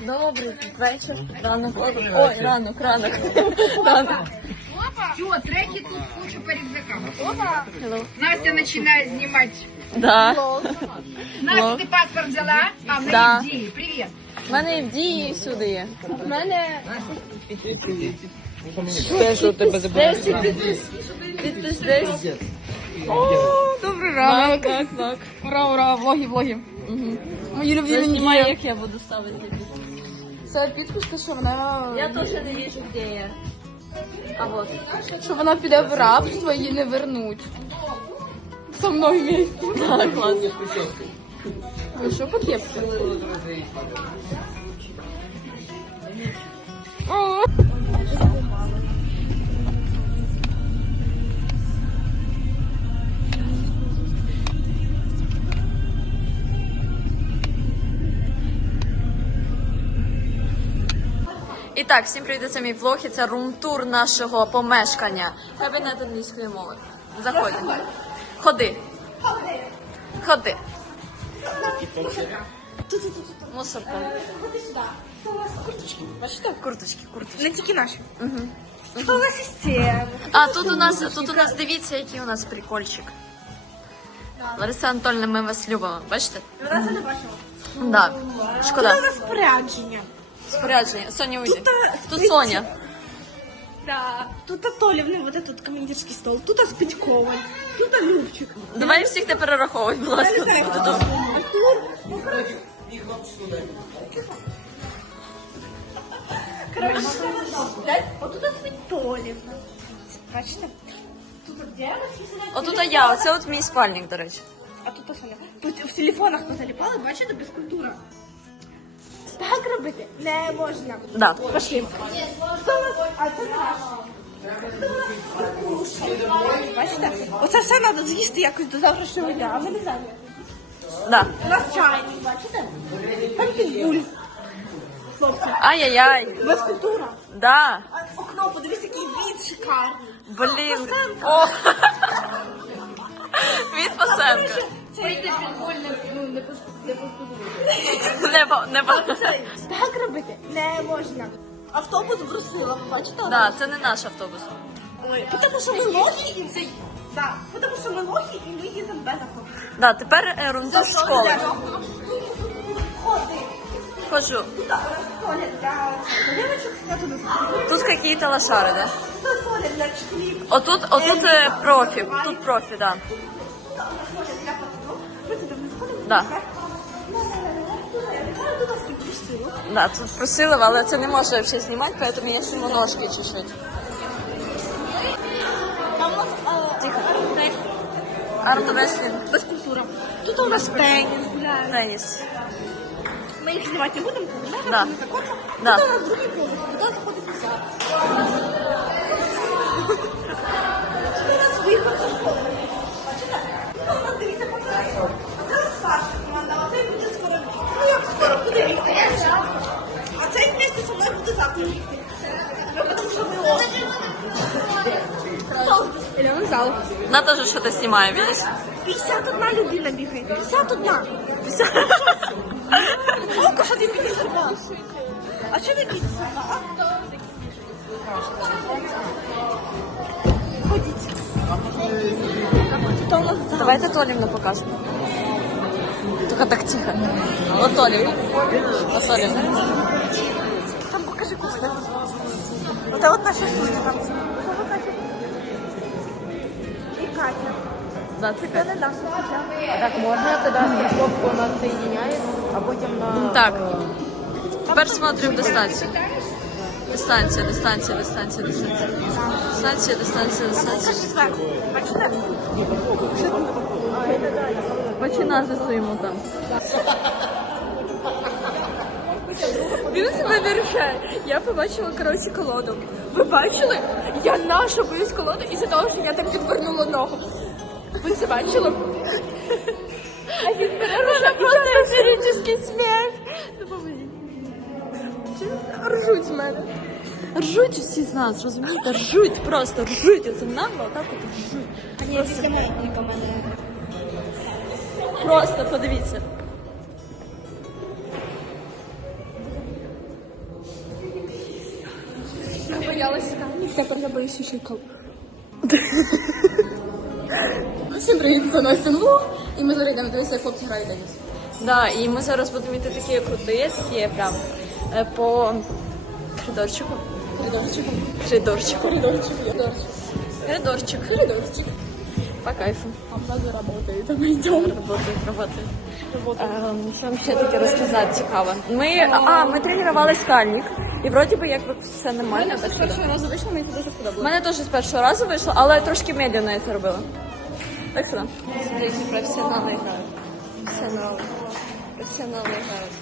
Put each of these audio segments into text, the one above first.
Добрий вечір. Ранок. Ой, ранок, ранок. Ранок. Все, треки тут куча по рюкзакам. Опа! Настя начинает снимать. Да. Настя, ты паспорт взяла? А, на Да. Евдеи. Привет. У мене і в дії і всюди є. У мене Те, що тебе забирають. 10 підпис. Підпис 10. Добрый Вак, вак, вак. Ура, ура, влоги, влоги. Угу. Мої Я знімаю, як я буду ставити. Це підписка, що вона, Я теж не вижу, де я. А вот. що вона піде в рабство, її не вернуть. Со мною вместе. Так, ладно. Ви що по кепці? І так, всім привіт, це мій влог, і це рум-тур нашого помешкання. Кабінет англійської мови. Заходь. Ходи. Ходи. Мусорка. Бачите? Курточки, курточки. Не тільки наші. Угу. Що у нас система? А тут у нас тут у нас дивіться, який у нас прикольчик. Лариса Анатольовна, ми вас любимо. Бачите? Вона це не бачила. Да. Шкода. Спорядження. Спорядження. Соня уйди. Тут, Соня. Да. Тут Атолівний вот этот командирский стол. Тут Аспитьковий. Тут Любчик. Давай всіх не перераховуй, будь ласка. знаю, як тут. Короче, Аспитолівна. Бачите? Тут де Отут я, оце от мій спальник, до речі. А тут Соня. В телефонах позаліпали, бачите, безкультура. Так робити не можна. Да. Пошли. У нас? А це наш. Бачите? Оце все треба з'їсти якось до завтрашнього дня, а ми не знаємо. Да. У нас чайник, бачите? Там підбуль. Хлопці. Ай-яй-яй. Безкультура. Да. А окно, подивись, який від шикарний. Блін. О. Від Пасенка. Це підбуль не, ну, не Не по- не по- Так робити не можна. Автобус брусила, бачите? Да, це не наш автобус. Ой, тому що ми лохи і це... Да, тому що ми лохи і ми їдемо без автобусу. Да, тепер е, румтур школи. Ходи. Хожу. Тут какие-то лошари, да? Тут туалет для чоловіків. Отут, отут е, профі. Тут профі, да. Да. Брусила. Да, тут просила, але це не може вообще знімати, поэтому я сниму ножки чуть-чуть. Там у нас Тихо. Арт-рестлінг. Тут у нас теніс гуляє. Теніс. Ми їх знімати не будемо, тому що Да. незаконно. Да. Тут у нас другий поверх, туди заходить нельзя. в зал. Вона теж щось знімає, видиш? 51 людина бігає. 51. Жалко, що ти 52. А що ти 52? Ходіть. Тут у нас зал. Давайте Толівну покажемо. Тільки так тихо. От Толівна. Ось Толівна. Кухню. Вот это вот наша студия там. І Катя. Да, це Це не наша студія. Так можна тоді страховку нас соединяє, а потім на... Так. Тепер смотрим дистанцію. Дистанція, дистанція, дистанція, дистанція. Дистанція, дистанція, дистанція. Бачите? Бачи своєму там. Він себе не. Я побачила, коротше, колоду. Ви бачили? Я нашу боюсь колоду із-за того, що я так підвернула ногу. Ви це бачили? А він просто фізичний сміх. Ржуть з мене. Ржуть усі з нас, розумієте? Ржуть просто, ржуть. Оце нагло, отак от ржуть. А ні, після мене. Просто подивіться. Я боюся щекол. Всім привіт, це Настя Влог, і ми зараз йдемо дивитися, як хлопці грають теніс. Да, і ми зараз будемо йти такі круті, такі прям е, по коридорчику. Коридорчик. Коридорчику. Коридорчик, коридорчик. Коридорчик. Коридорчик. По кайфу. А база работает, а мы идем. Работает, работает. Ем, Що вам ще таке розказати цікаво? Ми, а, ми тренували скальник, і вроді би як би все нормально. Мене з першого разу вийшло, мені це дуже У мене теж з першого разу вийшло, але трошки медленно я це робила. Так що. Смотрите, професіонали грають. Професіонали. Професіонали грають.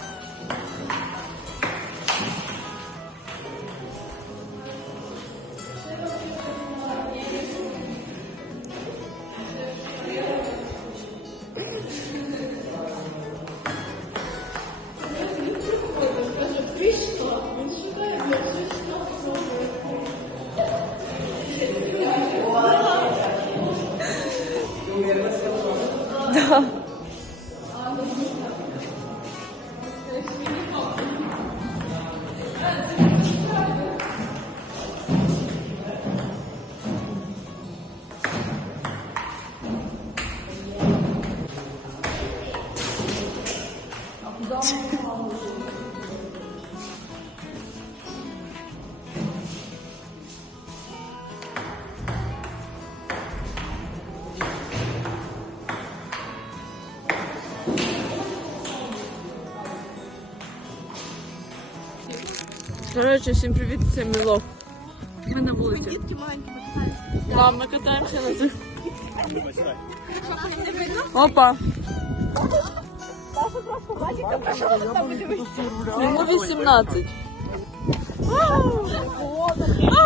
Коротше, всім привіт, це Міло. Ми на вулиці. Дітки маленькі покатаються. Да, ми катаємося на цих. Опа. Йому 18. Ну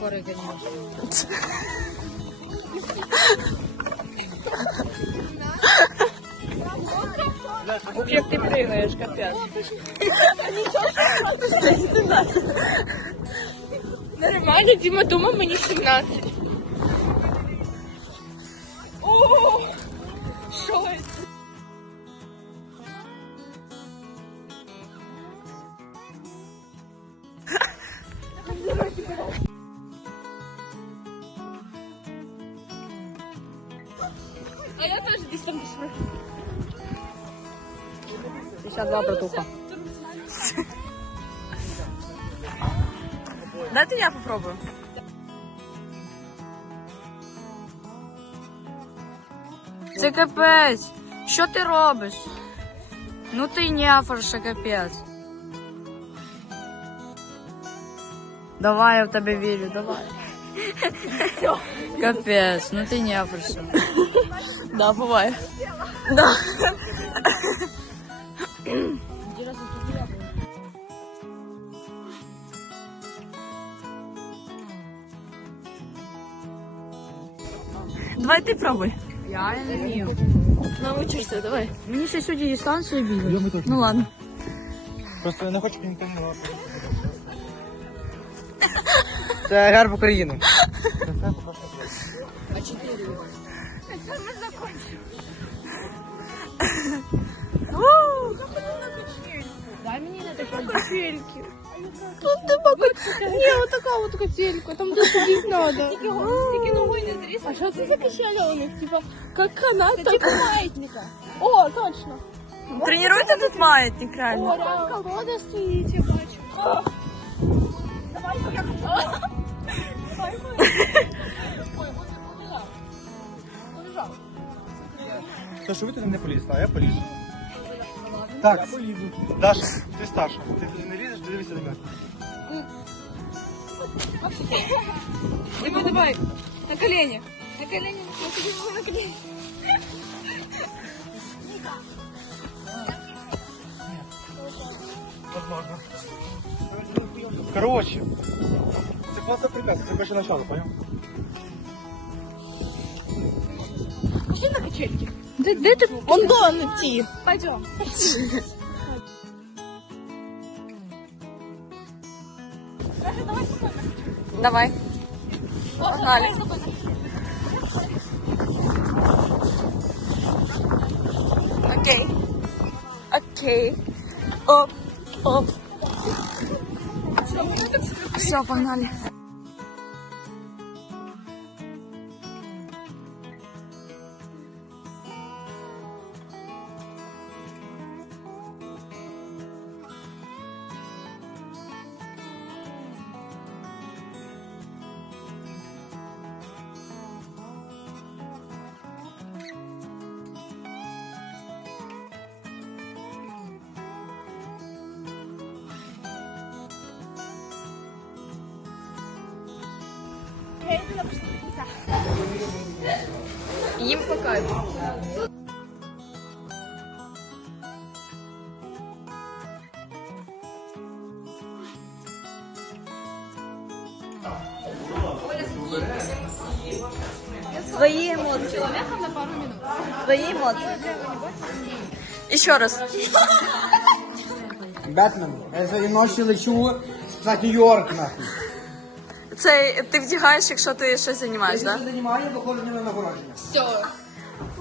не конечно. Ух, як ти пригаєш, капець. Нормально, Діма думав, мені 17. Капець. Що ти робиш? Ну ти няфорша, капець. Давай, я в тебе вірю, давай. Капець, ну ти няфорша. Да, буває. Давай ти пробуй. Я не вмію. Научишся, давай. Мені ще сьогодні дистанцію бігати. Ну ладно. Просто я не хочу ніхто не. Це герб України. Дай мені на такі качельки. Тут нема качельки. Ні, вот така вот качелька, там де сидіти надо. Тільки ногою не зрізати. А що це за качеля у них? Типа, як канат. Це типа маятника. О, точно. Тренуйте тут маятник, реально. О, там колода стоїть, я бачу. Давай, я То що ви туди не полізете, а я полізу. Так. Даша, ти старша. Ти не лізеш, ти дивися на мене. Давай, давай. На колени. На колени. На колени. Возможно. Короче, це просто приказ, це перше начало, понял? Пошли на качельки. Де, де ти? Он до лети. Пойдем. Давай. Погнали. Окей. Окей. Оп, оп. Все, погнали. Їм по кайфу. Твои эмоции. на пару минут. Твои эмоции. Еще раз. Бетмен, я сьогодні ночі лечу за Нью-Йорк, нахуй. Це ти вдягаєш, якщо ти щось займаєш, так? да? займаю, виходить на нагородження. Все.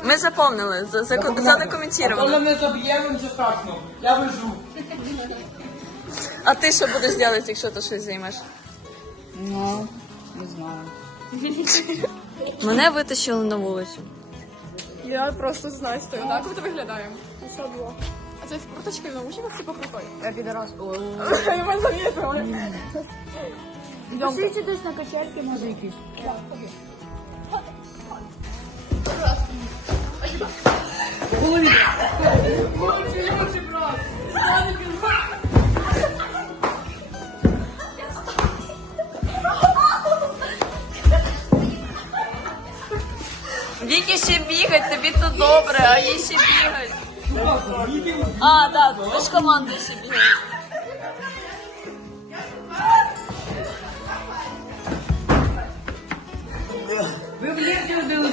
Ми заповнили, за, за, А коли мене заб'є, нічого страшного. Я вижу. А ти що будеш робити, якщо ти щось займеш? Ну, не знаю. Мене витащили на вулицю. Я просто з Настею. Так от виглядаємо. Що було? А це з курточкою в наушниках типу крутой. Я підраз. Я вас замітила. Пишіть десь на качельки, може якісь. Віки ще бігать, тобі то добре, а їй ще бігать. А, так, ви ж команди ще бігають.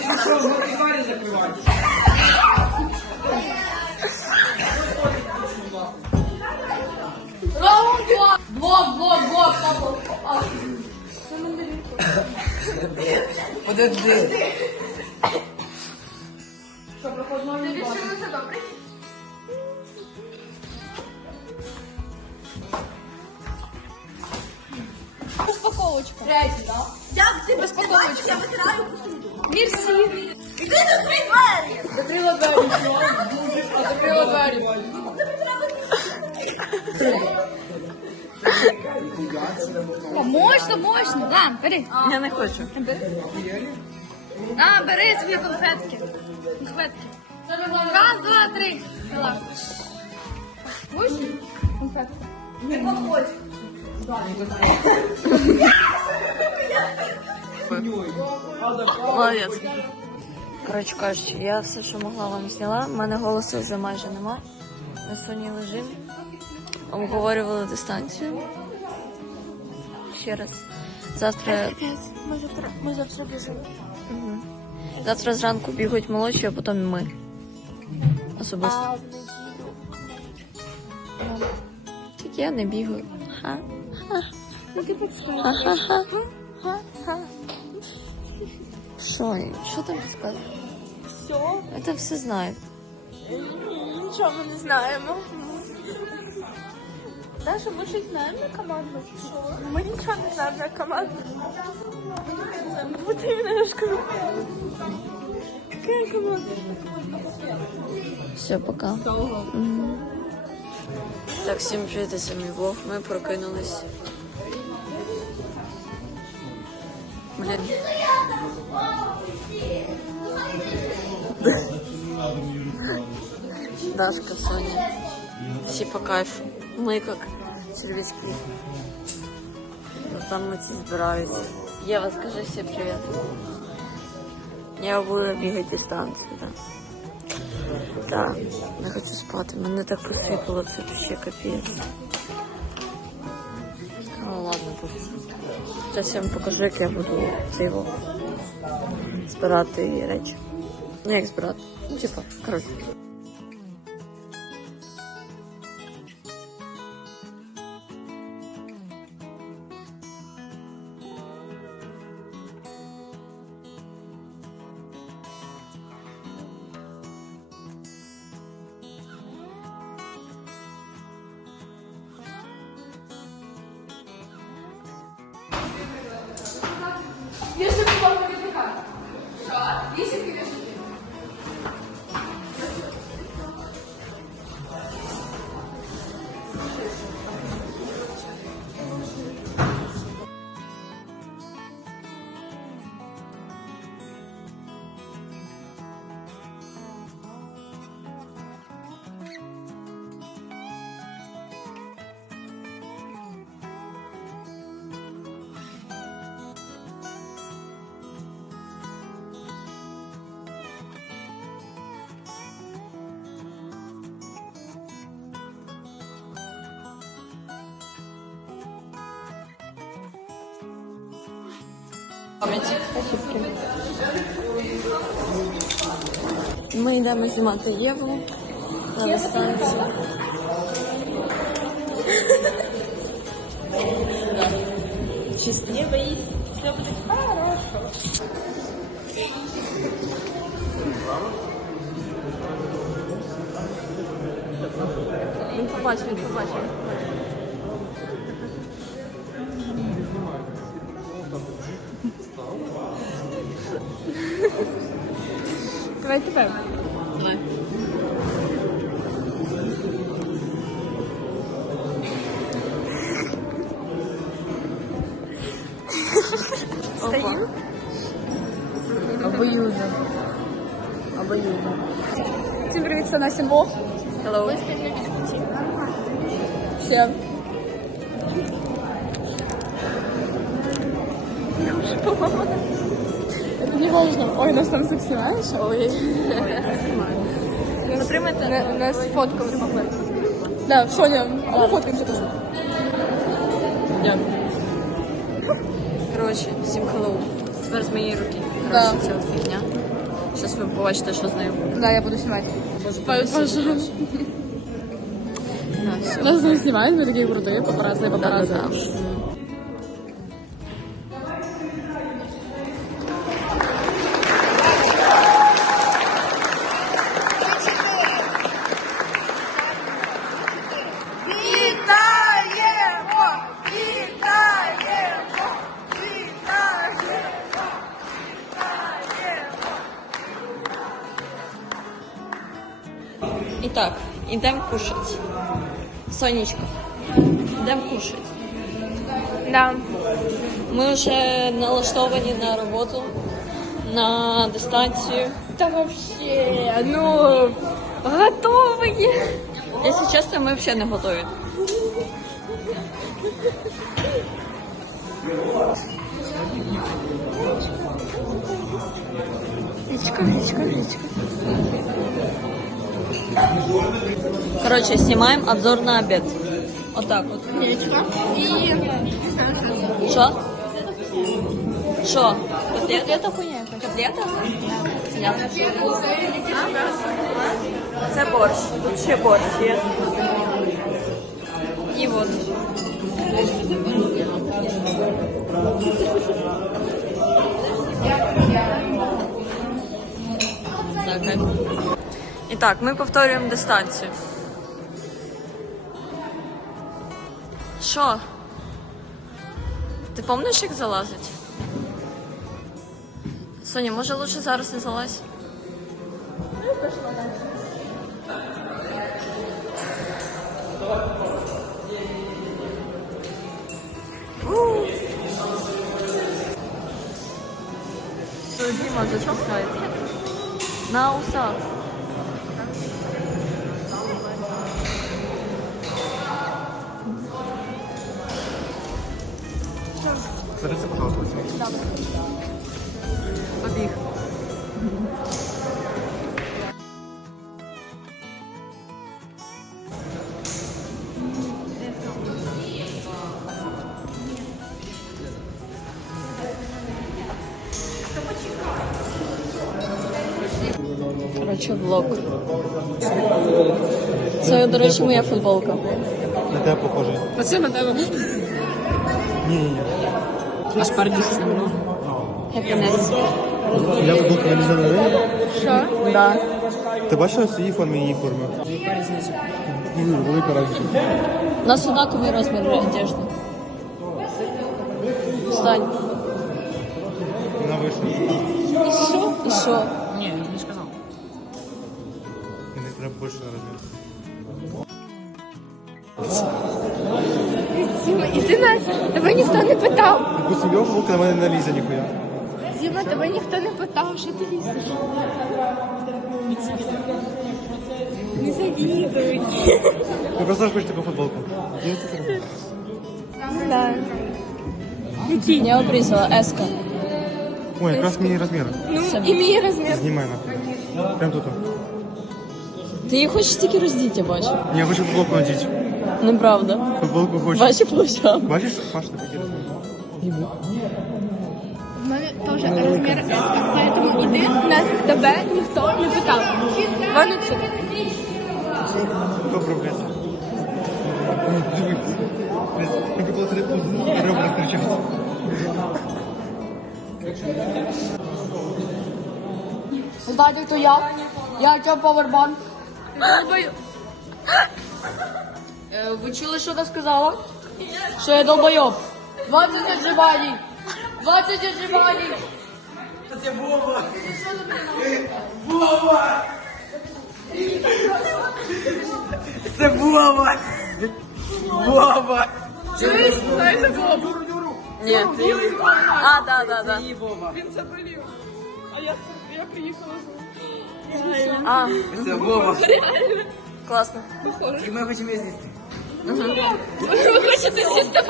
Ходили, що що, ви двері закриваєте. Подожди. Як ти без я витираю посуду. Мірсі. Іди закрий двері. Закрила двері? Закрила двері. Можна, можна. На, бери. Я не хочу. На, бери свої конфетки. Конфетки. Раз, два, три. Давай. Не походь. Молодець. Коротше кажучи, я все, що могла вам зняла. У мене голосу вже майже нема. На соні лежим. Обговорювали дистанцію. Ще раз. Завтра. Ми завтра, ми завтра біжимо. Мгм. Завтра зранку бігають молодші, а потім ми. Особисто. Тільки я не бігаю. Ха. Ну ти підскажеш. Ха-ха-ха. Що? Що там сказати? Все. Це все знають. Нічого ми не знаємо. Даша, ми щось знаємо на команду? Що? Ми нічого не знаємо на команду. Вот именно я ж кажу. Какая команда? Все, пока. Так, всім привіт, це мій влог. Ми прокинулись. Блін. Дашка, Соня. Всі по кайфу. Ми як червячки. Ну, Там ці збираються. Єва, скажи всім привіт. Я буду бігати дистанцію, так. Так, не хочу спати. Мене так посипало, це ще капець. Ну ладно, тут. Зараз я вам покажу, як я буду цього збирати речі. Ну як збирати? Ну, типа, коротше. Ми йдемо знімати Єву на дистанцію. Чисто. Не боїсь, все буде хорошо. Він побачив, він побачив. Давай тебе. Давай. Стою. Обоюдно. Обоюдно. Всім привіт, це Настя Бог. Hello. Всем. Ой, нас там снимаешь? Ой. Затримайте. На, нас фоткали папа. Да, Соня, а мы фоткаемся тоже. Коротше, всім hello. Тепер з моєї руки. Да. Коротше, це от фігня. Зараз ви побачите, що з нею буде. Да, я буду снимать. Пожалуйста. Да, все. Нас не снимают, мы такие крутые, папарацци, папарацци. Да-да-да. Сонечко, йдемо кушати. Да. Ми вже налаштовані на роботу, на дистанцію. Да вообще, ну, готовые. Якщо чесно, ми взагалі не готові. Речка, речка, речка. Короче, снимаем обзор на обед. Вот так вот. И... Что? Что? Котлета? Это хуйня. Котлета? Це борщ. Тут ще борщ є. І вот. Так, так. І так, ми повторюємо дистанцію. Що? Ти пам'ятаєш, як залазить? Соня, може лучше зараз не залазь? У. Що, Діма, за що вкається? На усах. Коротше, влог. Це, до речі, моя футболка. На тебе похоже. Оце на тебе. Ні, ні, ні. Аж пардіс. Happiness. Я футболка не знаю. Що? Да. Ти бачила свої форми і її форми? Ні, велика разниця. У нас однаковий розмір одежди. Встань. Вона вийшла. Що? Ні, не сказав. Мені треба більше на розмір. Діма, іди нафіг. Тебе ніхто не питав. Допустим, його руки на мене не лізе ніхуя. Діма, тебе ніхто не питав, що ти лізеш. Не завідуй. Ви просто хочете футболку. Я це зроблю. Не знаю. Я обрізала еска. Ой, якраз мій розмір. Ну, і мій розмір. Знімай нахуй. Прям тут. Ти її хочеш тільки роздіти, я бачу. Я хочу футболку надіти. Неправда. Футболку хочу. Бачу плеча. Бачиш, Паш, ти такий розмір. В мене теж розмір еска, поэтому іди, нафіг тебе ніхто не питав. Вон отсюда. Добре, блядь. Ой, диви. Блядь, Як було три ребра Кричати. Знаєте, хто я? Я Тьом Павербан. Е, Ви чули, що вона сказала? Що я долбойоб. 20 отжиманий. 20 отжиманий. Це Вова! Вова! Чуєш? Знаєш, Бобу? Ні. А, да, да, да. І Вова. Він заболів. А я, я приїхала з А, Це Вова. класно. І ми хочемо з'їсти. Ви хочете сісти?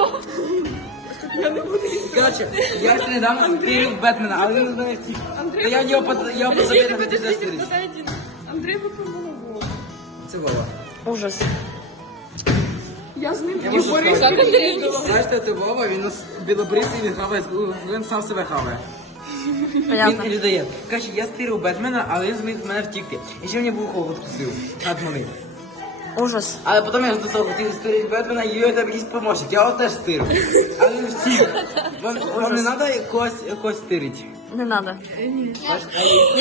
Коротше, я ще недавно стирив Бетмена, але він не знає втік. Та я його я позабив, не стирити. Андрій випив голову. Це Вова. Ужас. Я з ним сказати. Так, Знаєте, це Вова, він нас білобрисий, він хаває, він сам себе хаває. Понятно. Він віддає. Каже, я стирив Бетмена, але він зміг мене втікти. І ще мені був холод вкусив. Надманий. Ужас. Але потім я до хотів стирити Бетмена, і його там якийсь помощник. Я його теж стирив. Але він втік. Вам, вам не треба когось, когось стирити? Не надо.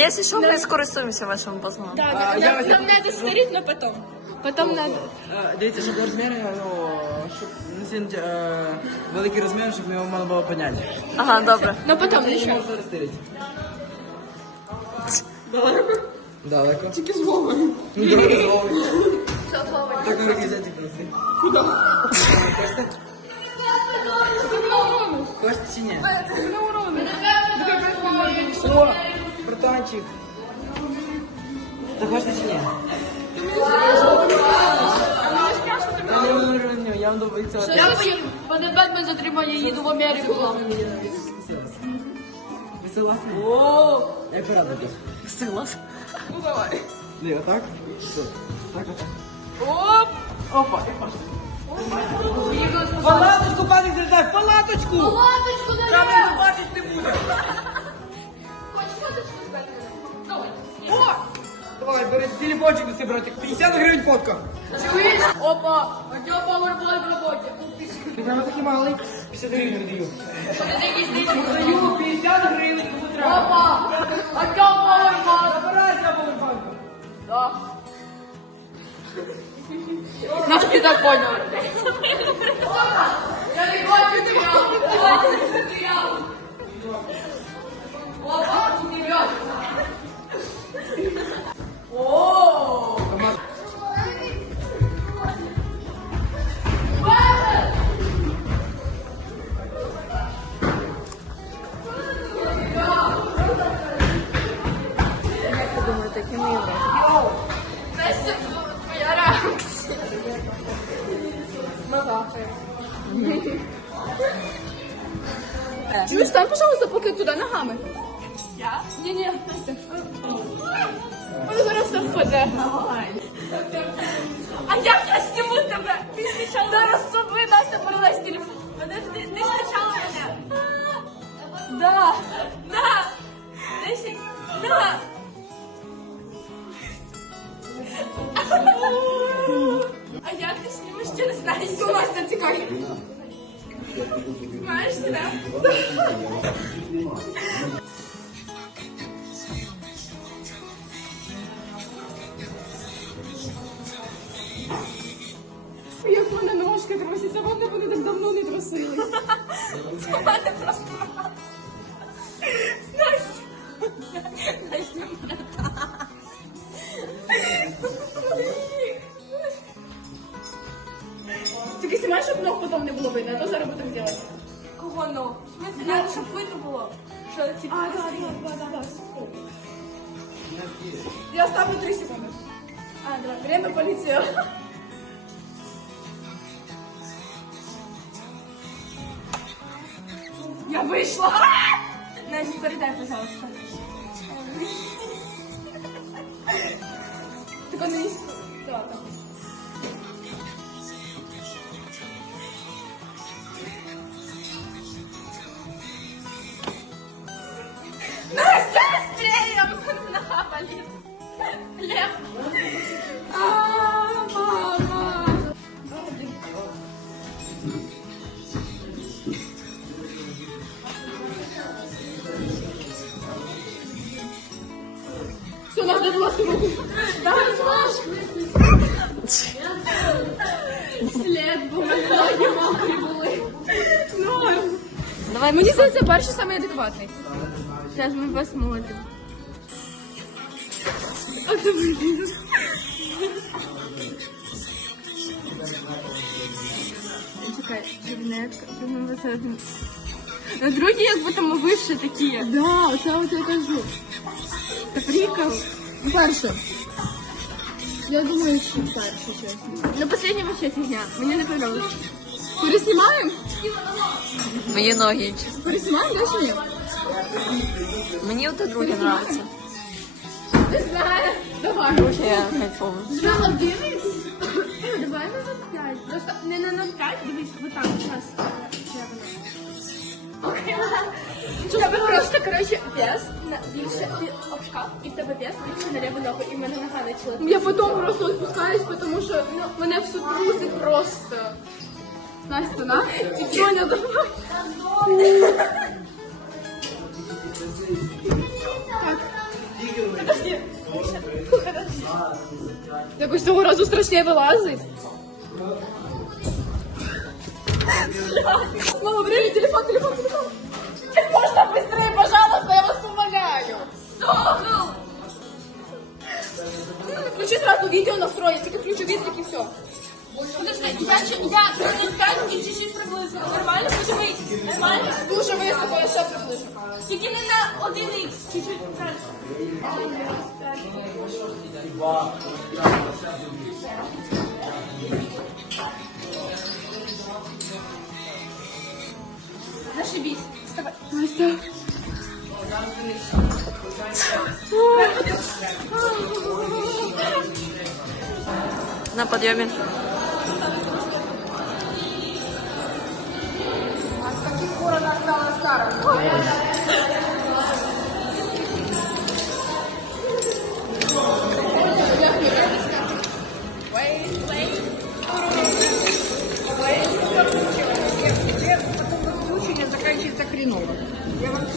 Если что, мы скористуємося вашим позвоном. Так, А, я нам, ось- нам надо старить, но потом. Потом надо. Е, Дивіться, щоб розміри, ну, щоб не сильно е, великий розмір, щоб його можна було підняти. Ага, добре. Но потом Не еще. можна розстирити. Далеко? Далеко. Тільки з Вовою. Ну, дорого з Вовою. Так на руки взяти проси. Куди? Кости чи ні? О, братанчик. Ти хочеш чи ні? Я вам думаю, це Я поїду. Мене Бетмен затримає, я їду в Америку. Ви согласні? О! Як порадити? Согласна. Не, отак? Що? Так, отак. Оп! Опа, опа. Палаточку, пане секретар, палаточку! Латочку телефончик на братик. 50 гривень фотка. Чуєш? Опа, а Тьом Павербан в роботі. Ти прямо такий малий. 50 гривень даю. Що ти такий знищив? Даю 50 гривень, кому треба. Опа, а Тьом Павербан. Забирайся, Павербанк. Да. Наш ти так понял. Я не хочу тебе. Я хочу тебе. Опа, вперед. О! Стань, пожалуйста, поки туди ногами. Я? Ні, ні, Настя. Вона зараз все впаде. А як я зніму тебе? Ти спочатку зараз собі, Настя, перелазь телефон. Подожди, ти спочатку мене. Да, да. Десять, да. А як ти знімеш через Настю? Настя, тікай. Маєш да? Як мене ножки трусяться, вони вони так давно не трусились. Це мене просто. А, да, Лев. А, мама. Все, нас дай, будь ласка, руку. Да, Слід, бо в мене ноги мокрі були. Ну, Давай Мені здається, перший самий адекватний. Зараз ми посмотрим. Чекай, брюнетка, ну це один. Ну, другі як будто ми вище такі. Да, оце от я кажу. Це прикол. Ну, перше. Я думаю, що перше, чесно. Ну, последнє вообще фігня. Мені не подобається. Переснімаємо? Мої ноги. Переснімаємо, да, чи ні? Мені от друге подобається. Не знаю. Давай. Я кайфово. Жало дивись. Давай на 0,5. Просто не на 0,5, дивись, вот так, сейчас. У тебе просто, короче, вес на більше ти об шкаф, і в тебе вес більше на ліву ногу, і в мене нога почала. Я потім просто відпускаюсь, тому що ну, мене все трусить просто. Настя, на? Соня, давай. Подожди. Якось цього разу страшніше вилазить. Мама, бери телефон, телефон, телефон. Можно быстрее, пожалуйста, я вас умоляю. Согл! Включи сразу видео настрой, тільки включу відлік і все. Подожди, я, чи- я не 5 і чуть-чуть приблизила. Нормально? Подивись. Нормально? Дуже високо, я ще приближу. Тільки не на 1х, чуть-чуть далі. Зашибись. Вставай. Настя. На підйомі. скоро настала старость. Потом выключение заканчивается хреново. Я вам